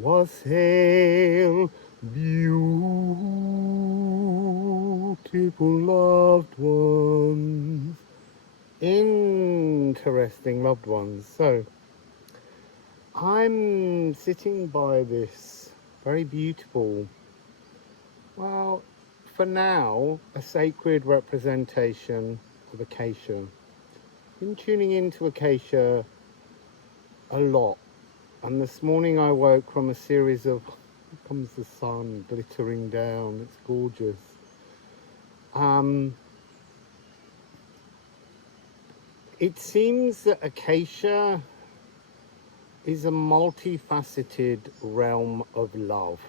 Wassail, beautiful loved ones. Interesting loved ones. So, I'm sitting by this very beautiful, well, for now, a sacred representation of Acacia. Been tuning into Acacia a lot. And this morning I woke from a series of, here comes the sun glittering down, it's gorgeous. It seems that Acacia is a multifaceted realm of love.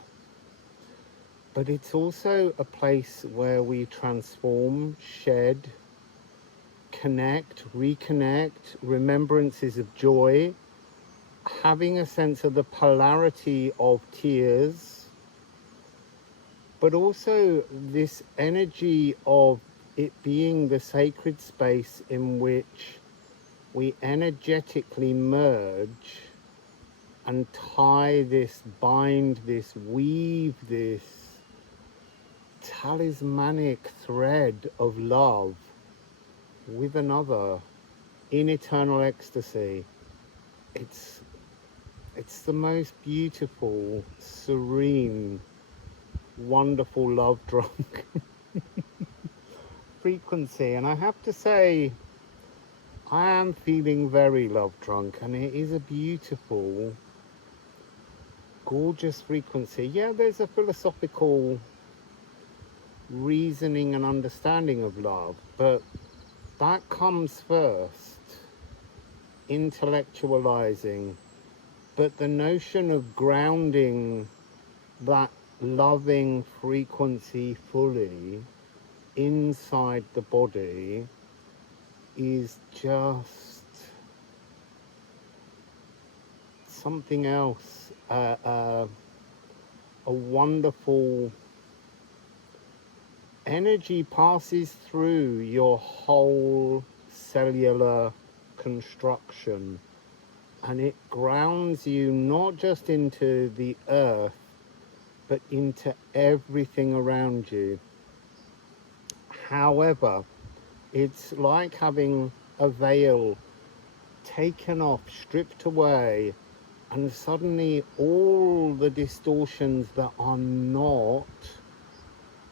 But it's also a place where we transform, shed, connect, reconnect, remembrances of joy, having a sense of the polarity of tears, but also this energy of it being the sacred space in which we energetically merge and tie this, bind this, weave this talismanic thread of love with another in eternal ecstasy. It's the most beautiful, serene, wonderful love drunk frequency. And I have to say, I am feeling very love drunk, and it is a beautiful, gorgeous frequency. Yeah, there's a philosophical reasoning and understanding of love, but that comes first, intellectualizing. But the notion of grounding that loving frequency fully inside the body is just something else, a wonderful energy passes through your whole cellular construction, and it grounds you not just into the earth, but into everything around you. However, it's like having a veil taken off, stripped away, and suddenly all the distortions that are not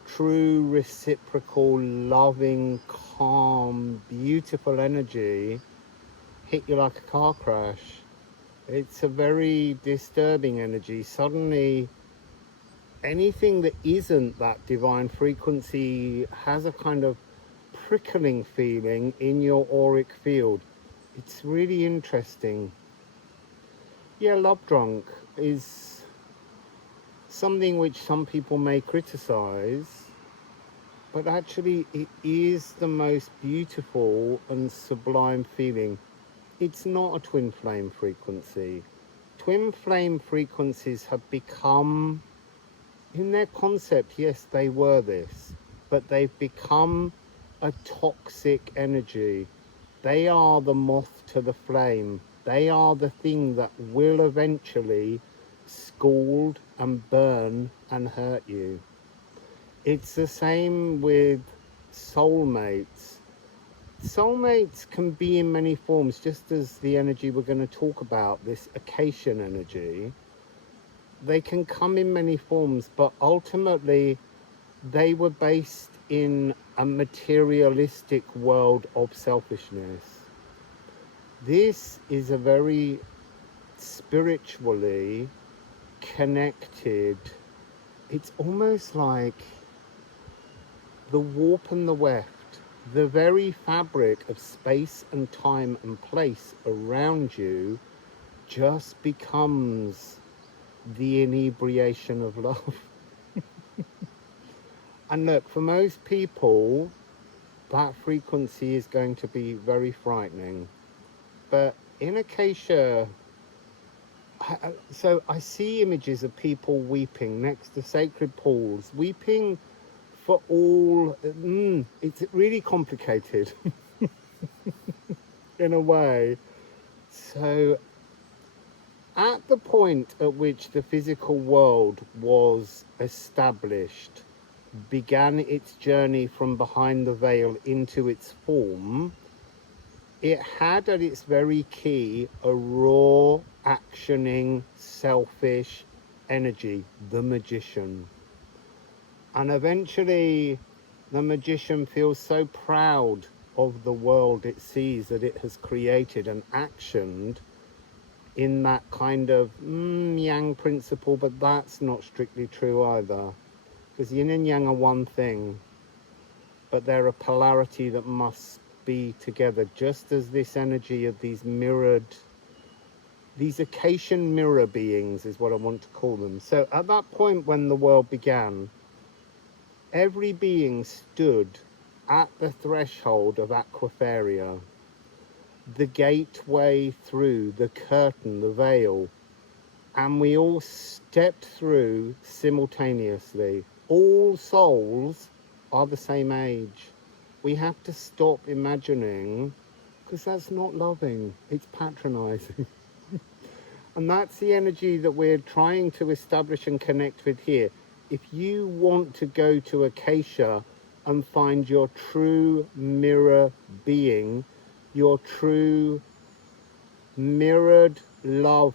true, reciprocal, loving, calm, beautiful energy hit you like a car crash. It's a very disturbing energy. Suddenly, anything that isn't that divine frequency has a kind of prickling feeling in your auric field. It's really interesting. Yeah, love drunk is something which some people may criticize, but actually it is the most beautiful and sublime feeling. It's not a twin flame frequency. Twin flame frequencies have become, in their concept, yes, they were this, but they've become a toxic energy. They are the moth to the flame. They are the thing that will eventually scald and burn and hurt you. It's the same with soulmates. Soulmates can be in many forms, just as the energy we're going to talk about, this Acacian energy. They can come in many forms, but ultimately they were based in a materialistic world of selfishness. This is a very spiritually connected, it's almost like the warp and the weft, the very fabric of space and time and place around you just becomes the inebriation of love. And look, for most people, that frequency is going to be very frightening. But in Acacia, so I see images of people weeping next to sacred pools, weeping for all, it's really complicated in a way. So at the point at which the physical world was established, began its journey from behind the veil into its form, it had at its very key a raw, actioning, selfish energy, the magician. And eventually, the magician feels so proud of the world it sees that it has created and actioned in that kind of yang principle, but that's not strictly true either. Because yin and yang are one thing, but they're a polarity that must be together, just as this energy of these Acacian mirror beings is what I want to call them. So at that point when the world began, every being stood at the threshold of Aquafaria, the gateway through, the curtain, the veil, and we all stepped through simultaneously. All souls are the same age. We have to stop imagining, because that's not loving, it's patronizing. And that's the energy that we're trying to establish and connect with here. If you want to go to Acacia and find your true mirror being, your true mirrored love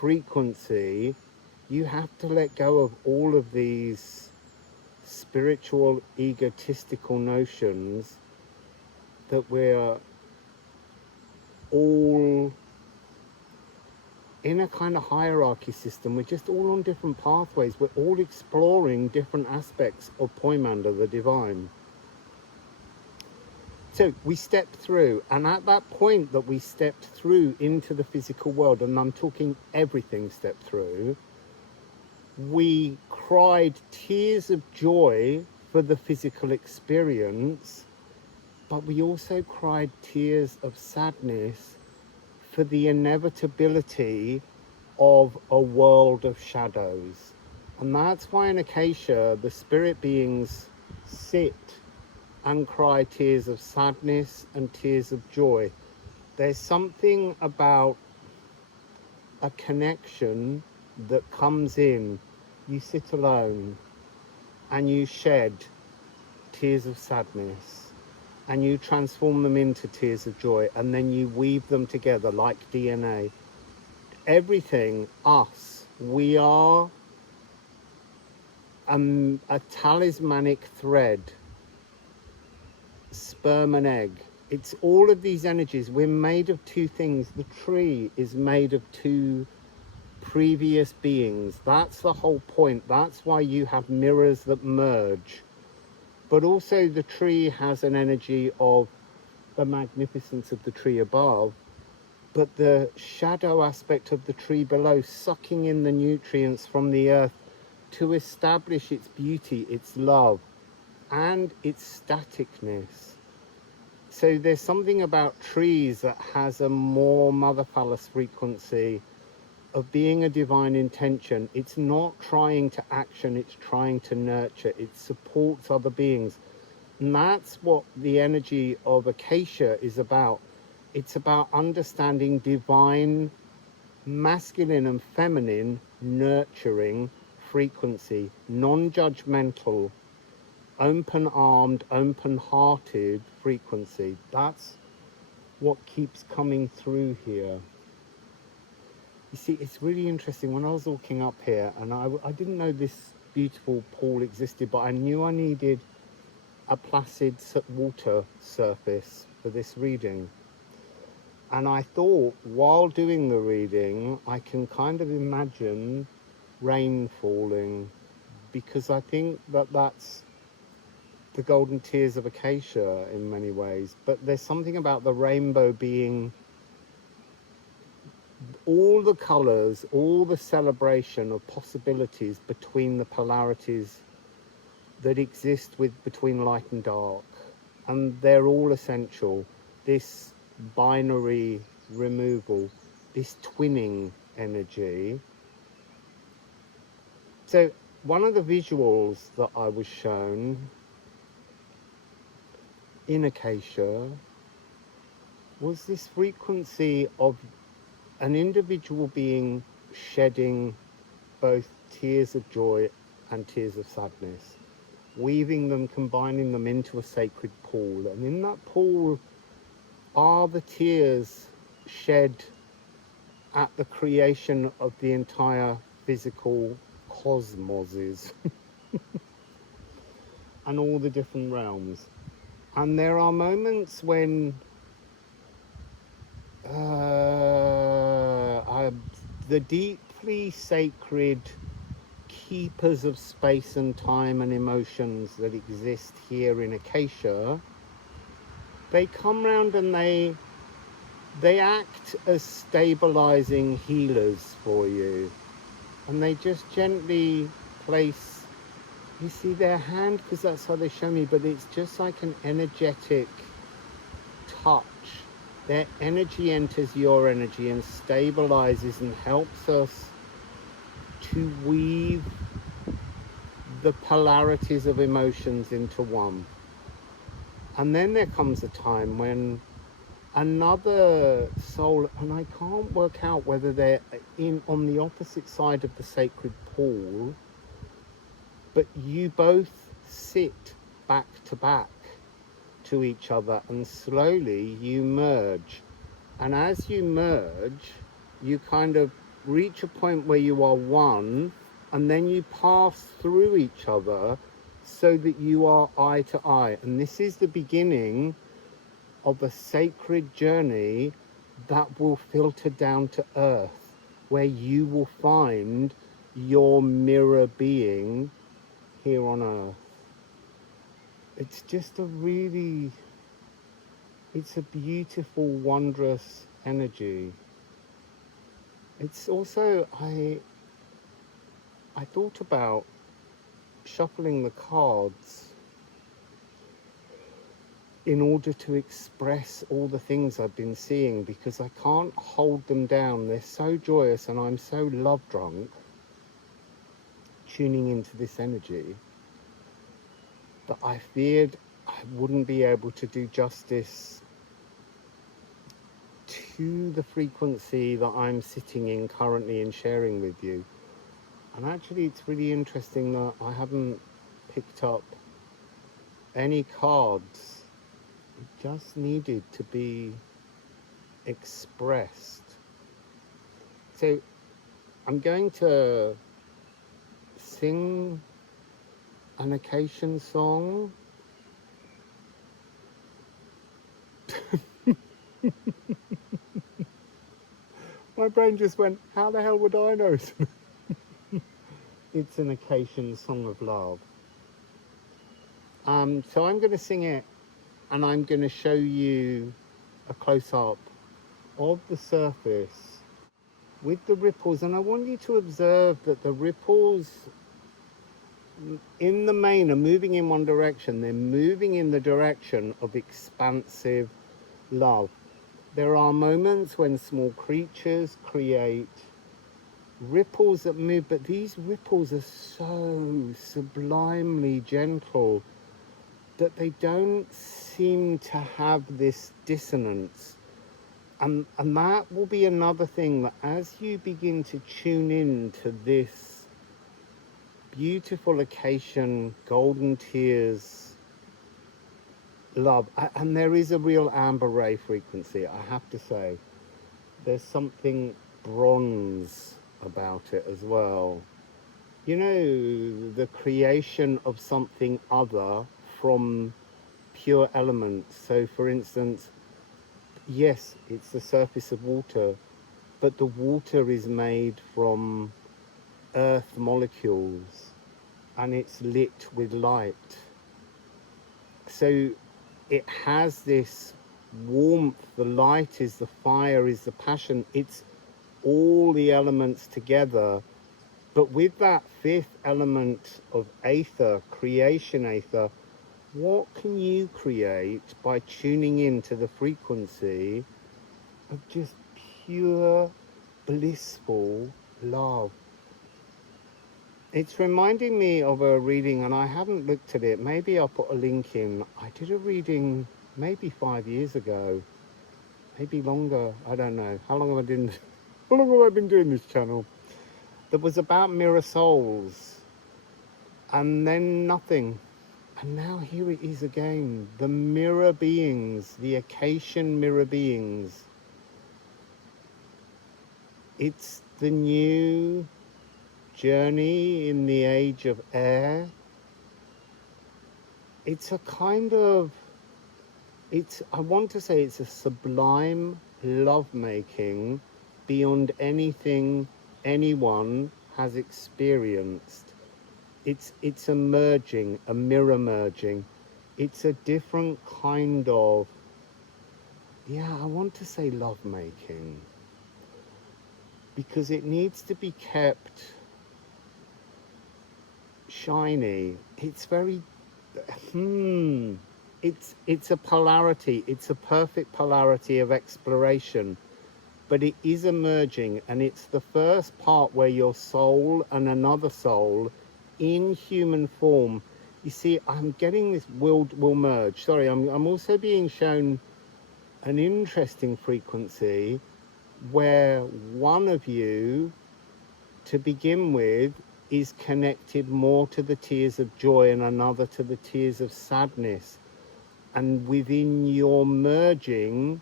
frequency, you have to let go of all of these spiritual, egotistical notions that we're all in a kind of hierarchy system. We're just all on different pathways. We're all exploring different aspects of Poimander, the divine. So we stepped through, and at that point that we stepped through into the physical world, and I'm talking everything stepped through, we cried tears of joy for the physical experience, but we also cried tears of sadness for the inevitability of a world of shadows. And that's why in Acacia the spirit beings sit and cry tears of sadness and tears of joy. There's something about a connection that comes in. You sit alone and you shed tears of sadness and you transform them into tears of joy, and then you weave them together like DNA. Everything, us, we are a talismanic thread, sperm and egg. It's all of these energies. We're made of two things. The tree is made of two previous beings. That's the whole point. That's why you have mirrors that merge. But also the tree has an energy of the magnificence of the tree above, but the shadow aspect of the tree below, sucking in the nutrients from the earth to establish its beauty, its love, and its staticness. So there's something about trees that has a more mother phallus frequency of being a divine intention. It's not trying to action, it's trying to nurture. It supports other beings. And that's what the energy of Acacia is about. It's about understanding divine, masculine and feminine, nurturing frequency, non-judgmental, open-armed, open-hearted frequency. That's what keeps coming through here. You see, it's really interesting. When I was walking up here, and I didn't know this beautiful pool existed, but I knew I needed a placid water surface for this reading. And I thought, while doing the reading, I can kind of imagine rain falling, because I think that that's the golden tears of Acacia in many ways. But there's something about the rainbow being all the colors, all the celebration of possibilities between the polarities that exist between light and dark. And they're all essential. This binary removal, this twinning energy. So one of the visuals that I was shown in Acacia was this frequency of an individual being shedding both tears of joy and tears of sadness, weaving them, combining them into a sacred pool. And in that pool are the tears shed at the creation of the entire physical cosmoses and all the different realms. And there are moments when the deeply sacred keepers of space and time and emotions that exist here in Acacia, they come round and they act as stabilizing healers for you, and they just gently place, you see their hand, because that's how they show me, but it's just like an energetic touch. Their energy enters your energy and stabilizes and helps us to weave the polarities of emotions into one. And then there comes a time when another soul, and I can't work out whether they're on the opposite side of the sacred pool, but you both sit back to back to each other, and slowly you merge. And as you merge, you kind of reach a point where you are one, and then you pass through each other so that you are eye to eye. And this is the beginning of a sacred journey that will filter down to earth, where you will find your mirror being here on earth. It's just it's a beautiful, wondrous energy. It's also, I thought about shuffling the cards in order to express all the things I've been seeing, because I can't hold them down. They're so joyous, and I'm so love drunk tuning into this energy that I feared I wouldn't be able to do justice to the frequency that I'm sitting in currently and sharing with you. And actually, it's really interesting that I haven't picked up any cards. It just needed to be expressed. So I'm going to sing an Acacian song. My brain just went, how the hell would I know? It's an Acacian song of love. So I'm going to sing it, and I'm going to show you a close-up of the surface with the ripples. And I want you to observe that the ripples in the main are moving in one direction. They're moving in the direction of expansive love. There are moments when small creatures create ripples that move, but these ripples are so sublimely gentle that they don't seem to have this dissonance. And that will be another thing, that as you begin to tune in to this beautiful Acacian golden tears love, and there is a real amber ray frequency, I have to say. There's something bronze about it as well. You know, the creation of something other from pure elements. So for instance, yes, it's the surface of water, but the water is made from earth molecules, and it's lit with light. So it has this warmth, the light is the fire, is the passion, it's all the elements together. But with that fifth element of aether, creation aether, what can you create by tuning into the frequency of just pure, blissful love? It's reminding me of a reading, and I haven't looked at it. Maybe I'll put a link in. I did a reading maybe 5 years ago, maybe longer. I don't know. How long have I been doing this channel? that was about mirror souls, and then nothing. And now here it is again, the mirror beings, the Acacian mirror beings. It's the new journey in the age of air. It's a kind of, I want to say it's a sublime lovemaking beyond anything anyone has experienced. It's a merging, a mirror merging. It's a different kind of, yeah, I want to say lovemaking, because it needs to be kept shiny. It's very, it's a polarity. It's a perfect polarity of exploration, but it is emerging, and it's the first part where your soul and another soul in human form. You see, I'm getting this will merge. Sorry, I'm also being shown an interesting frequency where one of you, to begin with, is connected more to the tears of joy and another to the tears of sadness. And within your merging,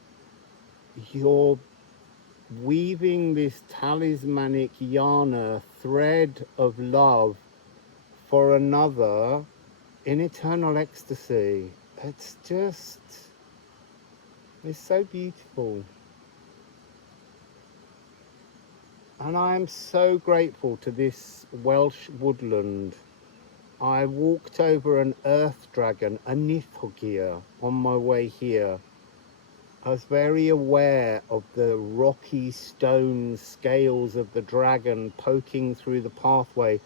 you're weaving this talismanic yana thread of love for another in eternal ecstasy. It's so beautiful. And I am so grateful to this Welsh woodland. I walked over an earth dragon, a Nithogir, on my way here. I was very aware of the rocky stone scales of the dragon poking through the pathway.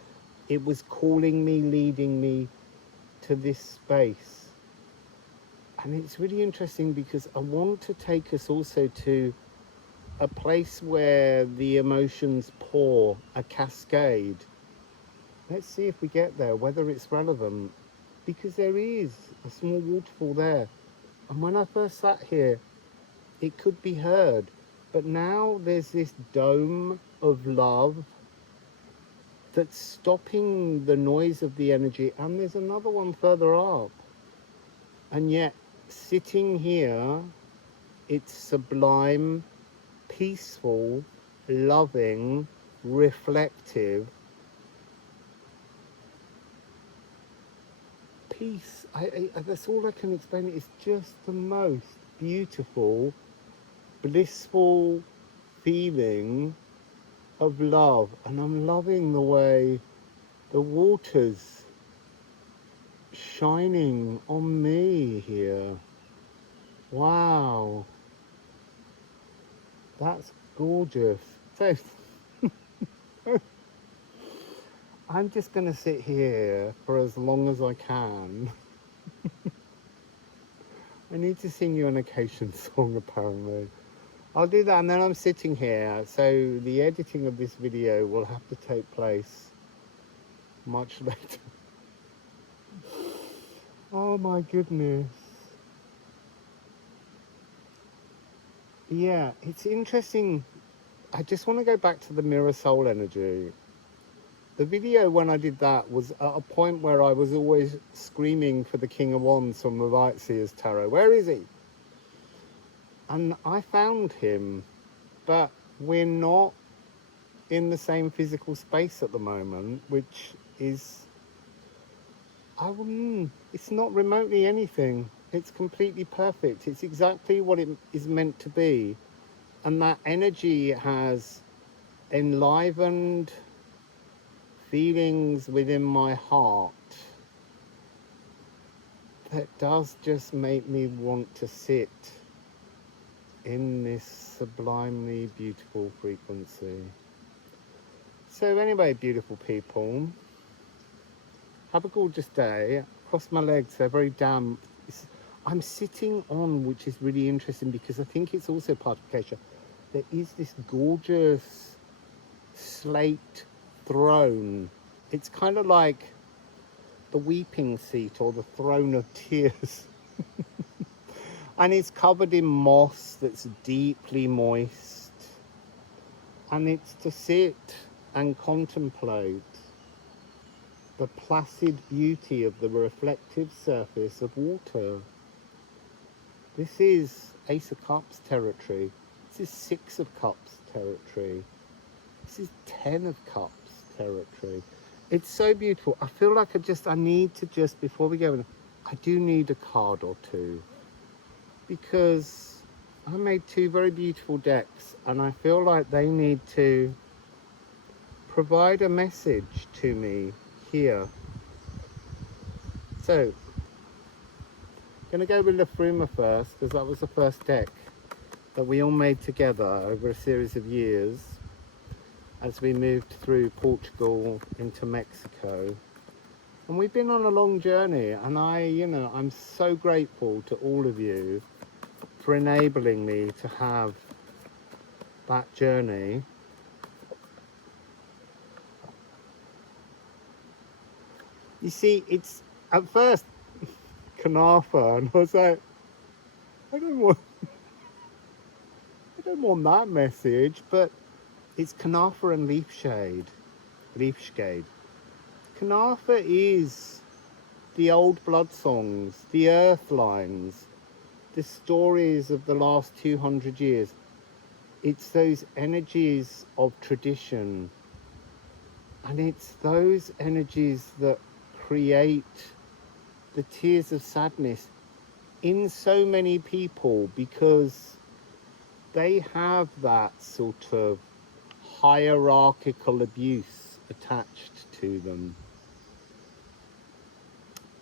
It was calling me, leading me to this space. And it's really interesting because I want to take us also to a place where the emotions pour, a cascade. Let's see if we get there, whether it's relevant, because there is a small waterfall there. And when I first sat here, it could be heard, but now there's this dome of love that's stopping the noise of the energy, and there's another one further up. And yet, sitting here, it's sublime, peaceful, loving, reflective peace. That's all I can explain. It's just the most beautiful, blissful feeling of love. And I'm loving the way the water's shining on me here. Wow. That's gorgeous. So I'm just going to sit here for as long as I can. I need to sing you an Acacian song, apparently. I'll do that, and then I'm sitting here, so the editing of this video will have to take place much later. Oh my goodness. Yeah, it's interesting. I just want to go back to the mirror soul energy. The video, when I did that, was at a point where I was always screaming for the King of Wands from the Lightseer's Tarot. Where is he? And I found him, but we're not in the same physical space at the moment, which is, it's not remotely anything. It's completely perfect. It's exactly what it is meant to be. And that energy has enlivened feelings within my heart that does just make me want to sit in this sublimely beautiful frequency. So anyway, beautiful people, have a gorgeous day. Cross my legs, they're very damp. I'm sitting on, which is really interesting because I think it's also part of Acacia. There is this gorgeous slate throne. It's kind of like the weeping seat or the throne of tears. And it's covered in moss that's deeply moist. And it's to sit and contemplate the placid beauty of the reflective surface of water. This is Ace of Cups territory. This is Six of Cups territory. This is 10 of Cups territory. It's so beautiful. I feel like I need to just, before we go in, I do need a card or two, because I made two very beautiful decks and I feel like they need to provide a message to me here. So, I'm going to go with Liffruma first, because that was the first deck that we all made together over a series of years as we moved through Portugal into Mexico. And we've been on a long journey, and I'm so grateful to all of you for enabling me to have that journey. You see, it's at first Canafa, and I was like, I don't want that message, but it's Canafa and Leafshade. Canafa is the old blood songs, the earth lines, the stories of the last 200 years. It's those energies of tradition, and it's those energies that create the tears of sadness in so many people, because they have that sort of hierarchical abuse attached to them.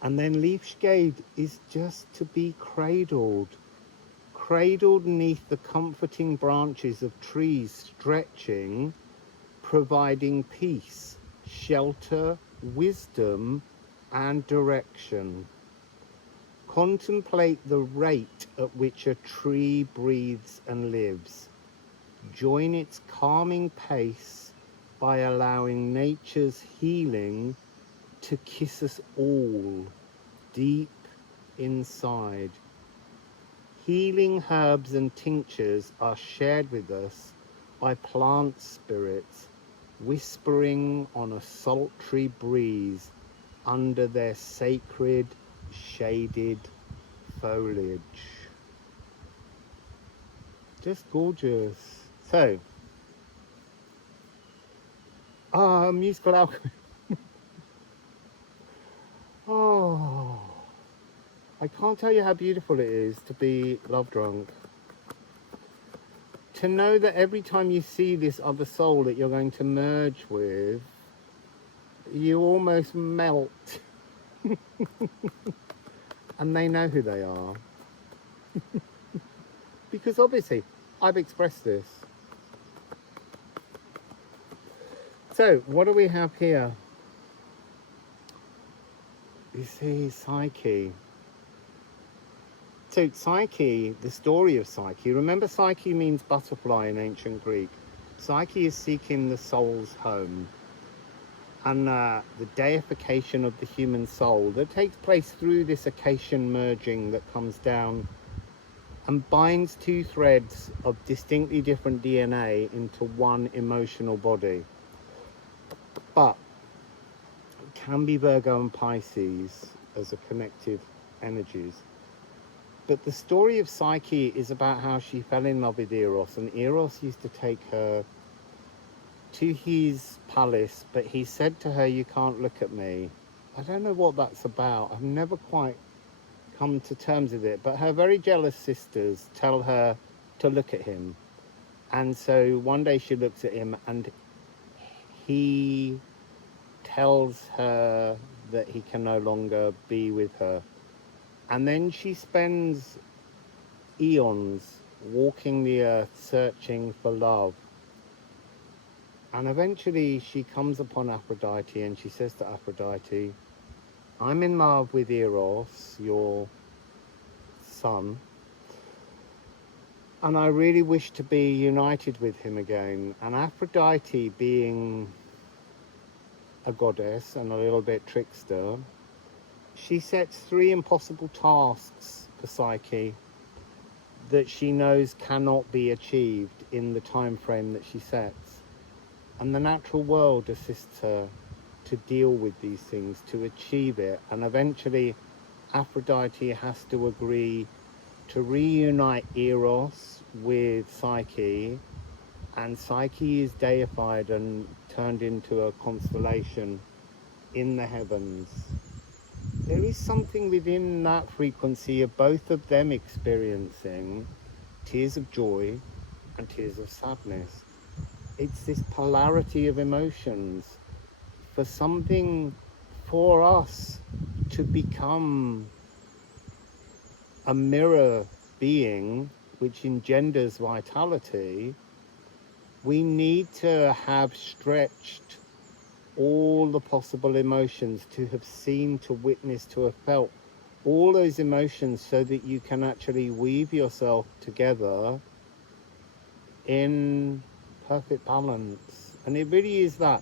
And then Leafshade is just to be cradled beneath the comforting branches of trees stretching, providing peace, shelter, wisdom, and direction. Contemplate the rate at which a tree breathes and lives. Join its calming pace by allowing nature's healing to kiss us all deep inside. Healing herbs and tinctures are shared with us by plant spirits, whispering on a sultry breeze under their sacred shaded foliage. Just gorgeous. So, musical alchemy. Oh, I can't tell you how beautiful it is to be love drunk. To know that every time you see this other soul that you're going to merge with, you almost melt. And they know who they are. Because obviously, I've expressed this. So, what do we have here? You see, Psyche. So, Psyche, the story of Psyche, remember Psyche means butterfly in ancient Greek. Psyche is seeking the soul's home. And the deification of the human soul that takes place through this Acacian merging that comes down and binds two threads of distinctly different DNA into one emotional body. But it can be Virgo and Pisces as a connective energies. But the story of Psyche is about how she fell in love with Eros, and Eros used to take her to his palace, but he said to her, "You can't look at me." I don't know what that's about. I've never quite come to terms with it, but her very jealous sisters tell her to look at him. And so one day she looks at him and he tells her that he can no longer be with her. And then she spends eons walking the earth searching for love. And eventually she comes upon Aphrodite and she says to Aphrodite, "I'm in love with Eros, your son, and I really wish to be united with him again." And Aphrodite, being a goddess and a little bit trickster, she sets 3 impossible tasks for Psyche that she knows cannot be achieved in the time frame that she sets. And the natural world assists her to deal with these things, to achieve it. And eventually Aphrodite has to agree to reunite Eros with Psyche, and Psyche is deified and turned into a constellation in the heavens. There is something within that frequency of both of them experiencing tears of joy and tears of sadness. It's this polarity of emotions for something for us to become a mirror being which engenders vitality. We need to have stretched all the possible emotions, to have seen, to witness, to have felt all those emotions, so that you can actually weave yourself together in perfect balance. And it really is that.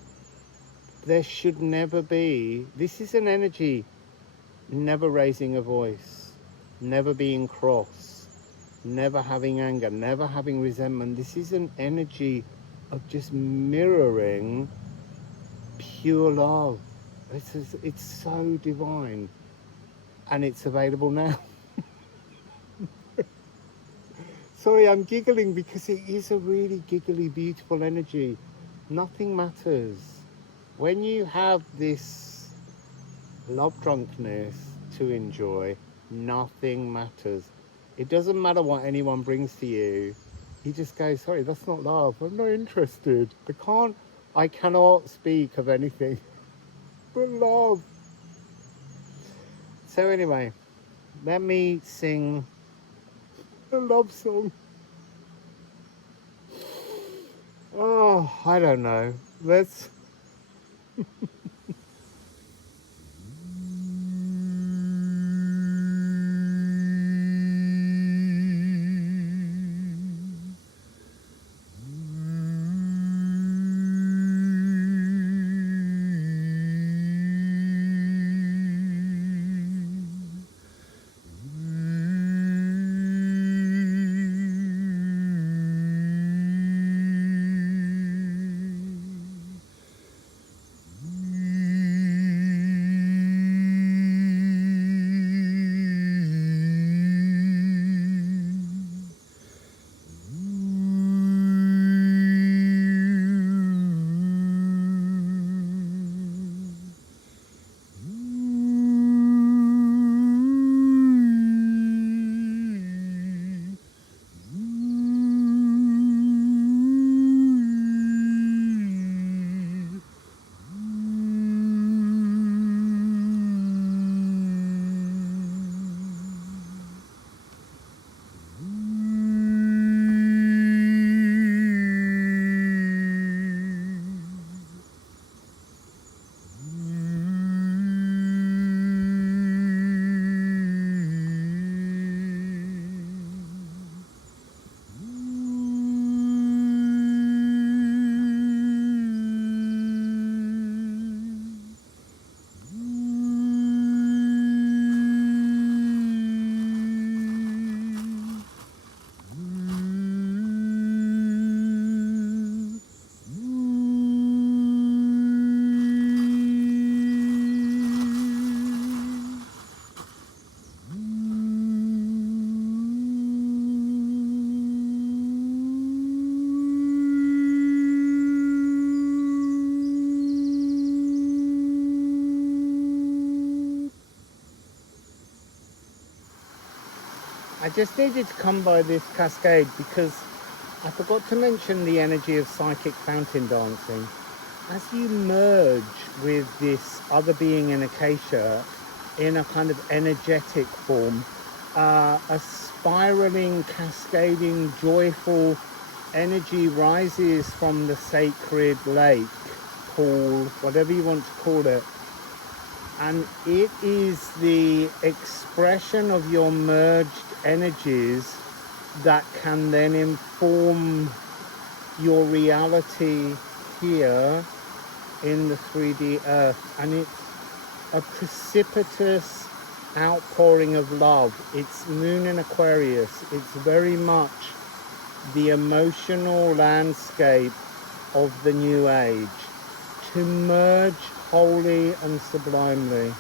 There should never be, this is an energy, never raising a voice, never being cross, never having anger, never having resentment. This is an energy of just mirroring pure love. It's so divine, and it's available now. Sorry, I'm giggling because it is a really giggly, beautiful energy. Nothing matters. When you have this love drunkenness to enjoy, nothing matters. It doesn't matter what anyone brings to you. You just go, sorry, that's not love. I'm not interested. I cannot speak of anything but love. So anyway, let me sing a love song. Oh, I don't know. Let's... I just needed to come by this cascade because I forgot to mention the energy of psychic fountain dancing. As you merge with this other being in Acacia in a kind of energetic form, a spiraling, cascading, joyful energy rises from the sacred lake, pool, whatever you want to call it. And it is the expression of your merged energies that can then inform your reality here in the 3D Earth. And it's a precipitous outpouring of love. It's Moon in Aquarius. It's very much the emotional landscape of the new age, to merge wholly and sublimely